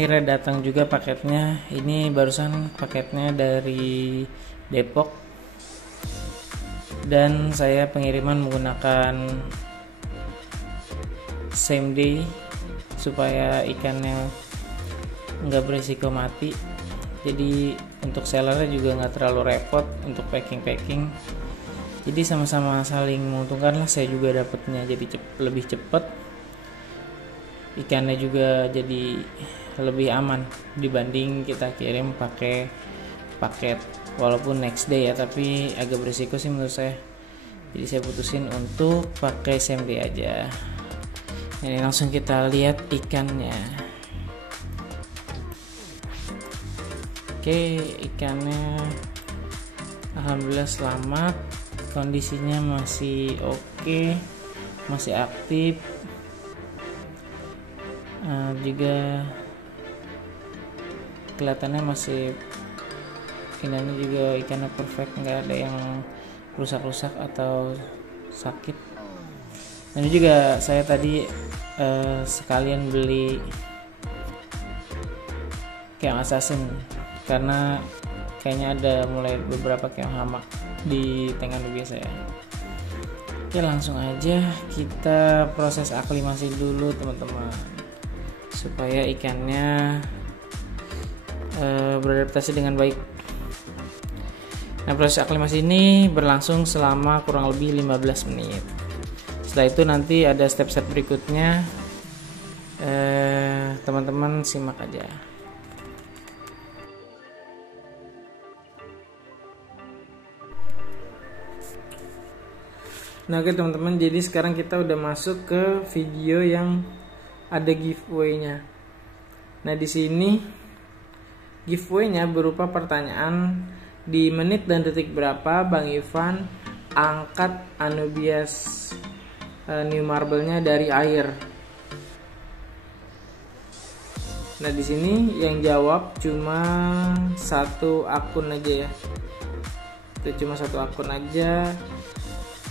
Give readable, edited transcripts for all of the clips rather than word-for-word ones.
akhirnya datang juga paketnya. Ini barusan paketnya dari Depok, dan saya pengiriman menggunakan same day supaya ikannya nggak berisiko mati. Jadi untuk sellernya juga nggak terlalu repot untuk packing. Jadi sama-sama saling menguntungkan lah. Saya juga dapatnya jadi lebih cepat, ikannya juga jadi lebih aman dibanding kita kirim pakai paket, walaupun next day ya, tapi agak berisiko sih menurut saya. Jadi saya putusin untuk pakai same day aja. Ini langsung kita lihat ikannya. Oke, ikannya alhamdulillah selamat, kondisinya masih oke, masih aktif. Juga kelihatannya masih, ini juga ikannya perfect, nggak ada yang rusak-rusak atau sakit. Dan ini juga saya tadi sekalian beli keong assassin karena kayaknya ada mulai beberapa keong hama di Tengan biasa ya. Oke, langsung aja kita proses aklimasi dulu teman-teman, supaya ikannya beradaptasi dengan baik. Nah, proses aklimasi ini berlangsung selama kurang lebih 15 menit. Setelah itu nanti ada step-step berikutnya, teman-teman simak aja. Nah, oke teman-teman, jadi sekarang kita udah masuk ke video yang ada giveaway-nya. Nah, di sini giveaway-nya berupa pertanyaan, di menit dan detik berapa Bang Ivan angkat Anubias new marble-nya dari air. Nah, di sini yang jawab cuma satu akun aja ya. Itu cuma satu akun aja,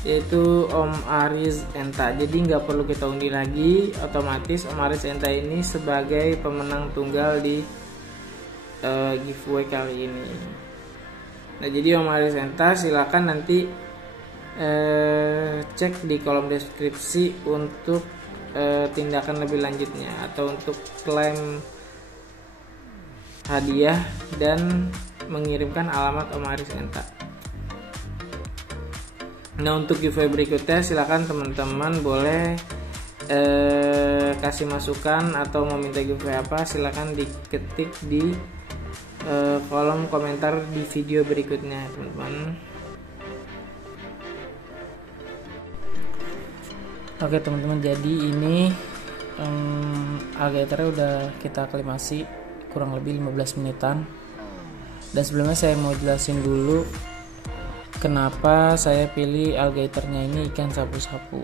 yaitu Om Aris Enta. Jadi nggak perlu kita undi lagi, otomatis Om Aris Enta ini sebagai pemenang tunggal di giveaway kali ini. Nah, jadi Om Aris Enta silakan nanti cek di kolom deskripsi untuk tindakan lebih lanjutnya atau untuk klaim hadiah dan mengirimkan alamat Om Aris Enta. Nah, untuk giveaway berikutnya silakan teman-teman boleh kasih masukan atau mau minta giveaway apa, silakan diketik di kolom komentar di video berikutnya teman-teman. Oke teman-teman, jadi ini alligatornya udah kita aklimasi kurang lebih 15 menitan. Dan sebelumnya saya mau jelasin dulu kenapa saya pilih alligatornya ini ikan sapu-sapu.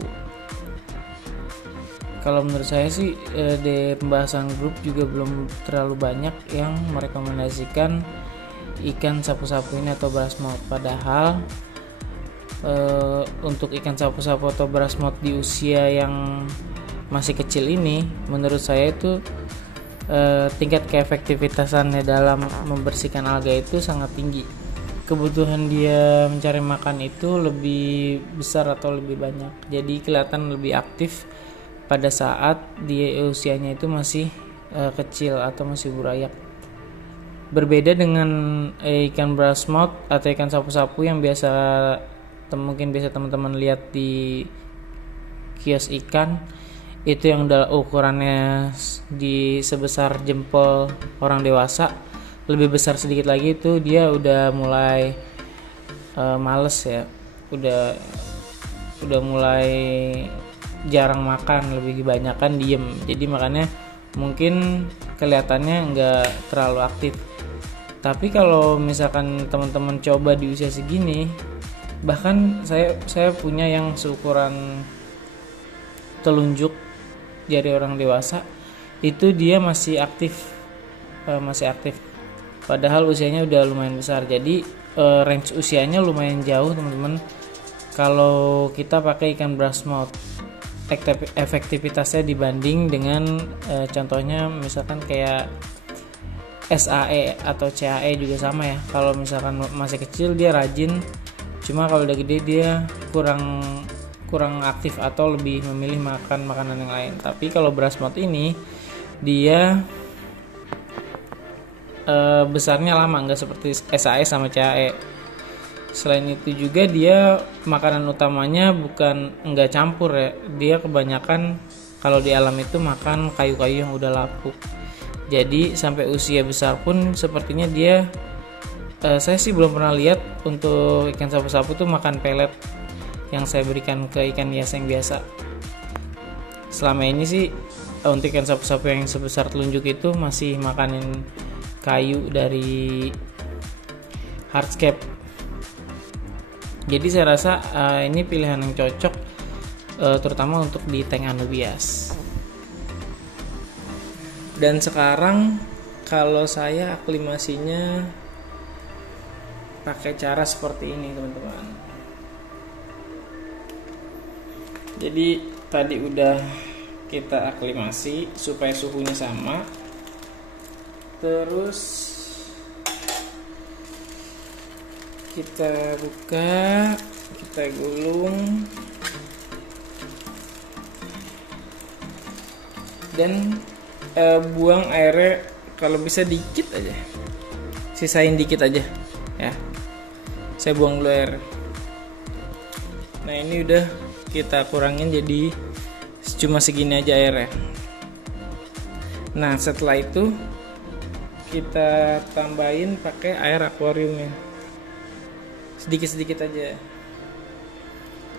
Kalau menurut saya sih di pembahasan grup juga belum terlalu banyak yang merekomendasikan ikan sapu-sapu ini atau bass mouth. Padahal untuk ikan sapu-sapu atau bass mouth di usia yang masih kecil ini, menurut saya itu tingkat keefektivitasannya dalam membersihkan alga itu sangat tinggi. Kebutuhan dia mencari makan itu lebih besar atau lebih banyak, jadi kelihatan lebih aktif pada saat dia usianya itu masih kecil atau masih burayak. Berbeda dengan ikan bass mouth atau ikan sapu-sapu yang mungkin biasa teman-teman lihat di kios ikan, itu yang ukurannya di sebesar jempol orang dewasa, lebih besar sedikit lagi itu dia udah mulai males ya, udah mulai jarang makan, lebih kebanyakan diem. Jadi makanya mungkin kelihatannya nggak terlalu aktif. Tapi kalau misalkan teman-teman coba di usia segini, bahkan saya punya yang seukuran telunjuk jari orang dewasa, itu dia masih aktif, padahal usianya udah lumayan besar. Jadi range usianya lumayan jauh teman-teman. Kalau kita pakai ikan bass mouth, efektivitasnya dibanding dengan contohnya misalkan kayak SAE atau CAE juga sama ya. Kalau misalkan masih kecil dia rajin, cuma kalau udah gede dia kurang aktif atau lebih memilih makan makanan yang lain. Tapi kalau beras malt ini dia besarnya lama, nggak seperti SAE sama CAE. Selain itu juga dia makanan utamanya nggak campur ya. Dia kebanyakan kalau di alam itu makan kayu-kayu yang udah lapuk. Jadi sampai usia besar pun sepertinya dia saya sih belum pernah lihat untuk ikan sapu-sapu tuh makan pelet yang saya berikan ke ikan hias yang biasa. Selama ini sih untuk ikan sapu-sapu yang sebesar telunjuk itu masih makanin kayu dari hardscape. Jadi saya rasa ini pilihan yang cocok terutama untuk di tank anubias. Dan sekarang kalau saya aklimasinya pakai cara seperti ini teman-teman. Jadi tadi udah kita aklimasi supaya suhunya sama. Terus kita buka, kita gulung, dan buang airnya kalau bisa dikit aja, sisain dikit aja ya. Saya buang dulu air. Nah ini udah kita kurangin jadi cuma segini aja airnya. Nah setelah itu kita tambahin pakai air akuariumnya sedikit-sedikit aja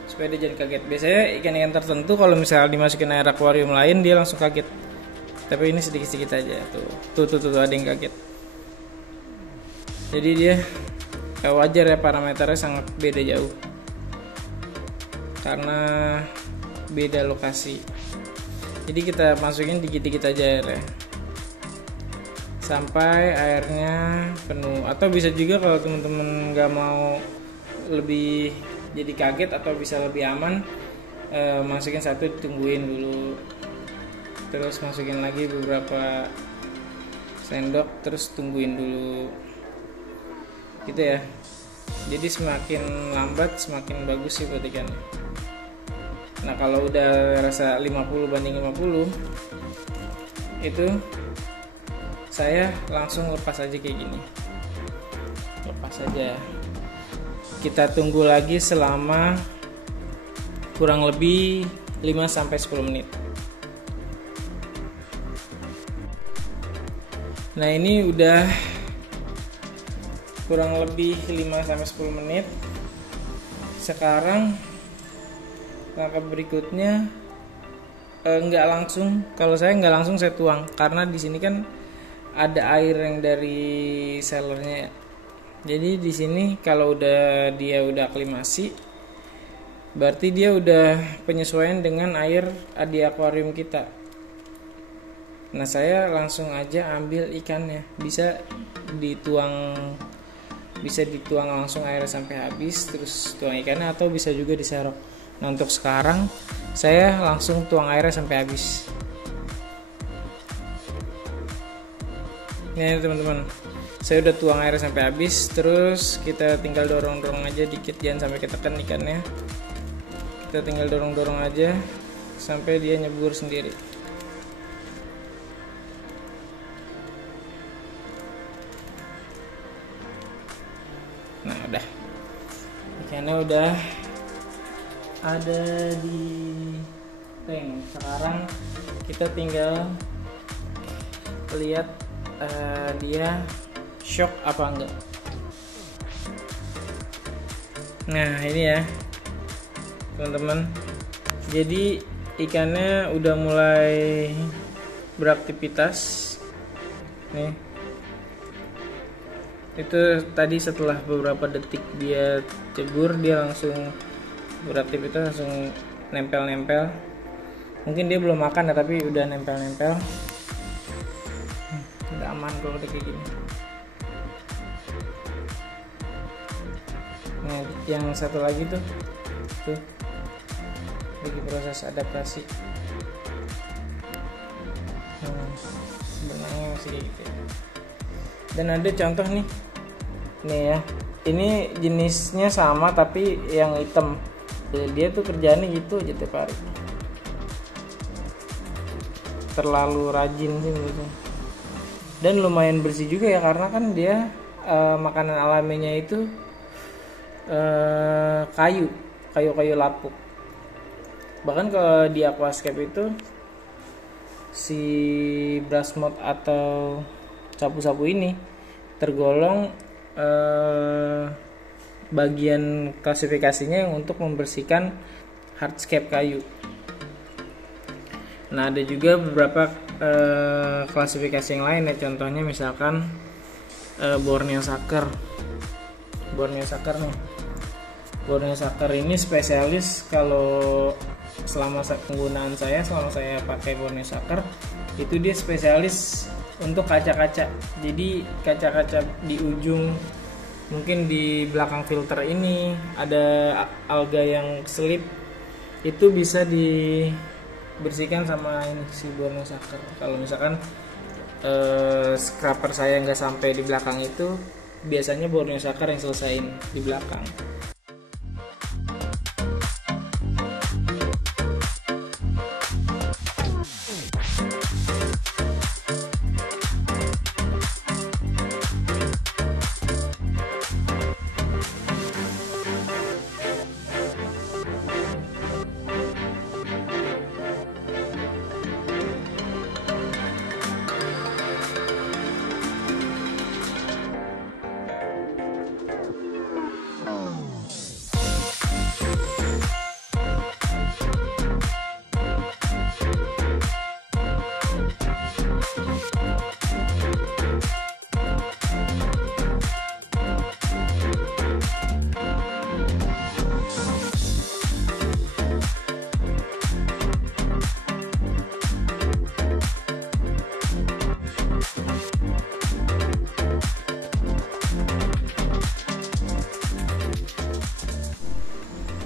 supaya dia jangan kaget. Biasanya ikan-ikan tertentu kalau misalnya dimasukin air akuarium lain dia langsung kaget. Tapi ini sedikit-sedikit aja. Tuh ada yang kaget. Jadi dia wajar ya, parameternya sangat beda jauh karena beda lokasi. Jadi kita masukin dikit-dikit aja airnya sampai airnya penuh. Atau bisa juga kalau teman-teman nggak mau lebih jadi kaget atau bisa lebih aman, masukin satu, ditungguin dulu, terus masukin lagi beberapa sendok, terus tungguin dulu gitu ya. Jadi semakin lambat semakin bagus sih buat ikannya. Nah kalau udah rasa 50 banding 50 itu saya langsung lepas aja kayak gini. Lepas aja. Kita tunggu lagi selama kurang lebih 5-10 menit. Nah ini udah kurang lebih 5-10 menit. Sekarang langkah berikutnya nggak langsung, kalau saya nggak langsung saya tuang karena di sini kan ada air yang dari sellernya. Jadi di sini kalau dia udah aklimasi, berarti dia udah penyesuaian dengan air di akuarium kita. Nah saya langsung aja ambil ikannya, bisa dituang langsung airnya sampai habis, terus tuang ikannya, atau bisa juga diserok. Nah untuk sekarang saya langsung tuang airnya sampai habis. Ini teman-teman, saya udah tuang airnya sampai habis. Terus kita tinggal dorong-dorong aja dikit, jangan sampai ketekan ikannya. Kita tinggal dorong-dorong aja sampai dia nyebur sendiri. Nah udah, ikannya udah ada di tank. Sekarang kita tinggal lihat dia shock apa enggak. Nah ini ya teman-teman, jadi ikannya udah mulai beraktivitas nih. Itu tadi setelah beberapa detik dia cebur, dia langsung beraktivitas, langsung nempel-nempel. Mungkin dia belum makan ya, tapi udah nempel-nempel. Udah aman kalau udah kayak gini. Nah yang satu lagi tuh lagi proses adaptasi. Benangnya masih kayak gitu ya. Dan ada contoh nih ya, ini jenisnya sama tapi yang hitam. Dia tuh kerjaannya gitu aja tiap hari, terlalu rajin sih menurutnya. Dan lumayan bersih juga ya, karena kan dia makanan alaminya itu kayu lapuk. Bahkan kalau di aquascape itu si brush moth atau sapu-sapu ini tergolong bagian klasifikasinya yang untuk membersihkan hardscape kayu. Nah, ada juga beberapa klasifikasi yang lain ya, contohnya misalkan Borneo Sucker. Borneo Sucker ini spesialis, kalau selama penggunaan selama saya pakai Borneo Sucker itu dia spesialis untuk kaca-kaca. Jadi kaca-kaca di ujung, mungkin di belakang filter ini ada alga yang selip, itu bisa dibersihkan sama ini si Borneo Sucker. Kalau misalkan scraper saya nggak sampai di belakang itu, biasanya Borneo Sucker yang selesaiin di belakang.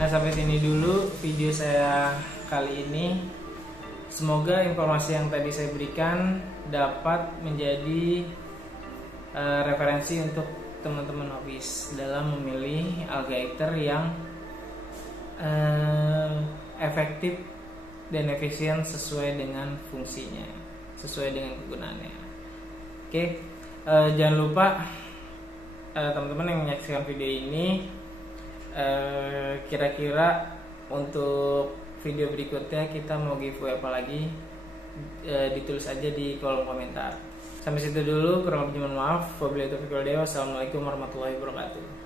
Nah, sampai sini dulu video saya kali ini. Semoga informasi yang tadi saya berikan dapat menjadi referensi untuk teman-teman hobis dalam memilih alga ecter yang efektif dan efisien sesuai dengan fungsinya, sesuai dengan kegunaannya. Oke, jangan lupa teman-teman yang menyaksikan video ini, kira-kira untuk video berikutnya kita mau giveaway apa lagi, ditulis aja di kolom komentar. Sampai situ dulu, kurang lebih mohon maaf. Wabillahi taufiq wal hidayah. Wassalamualaikum warahmatullahi wabarakatuh.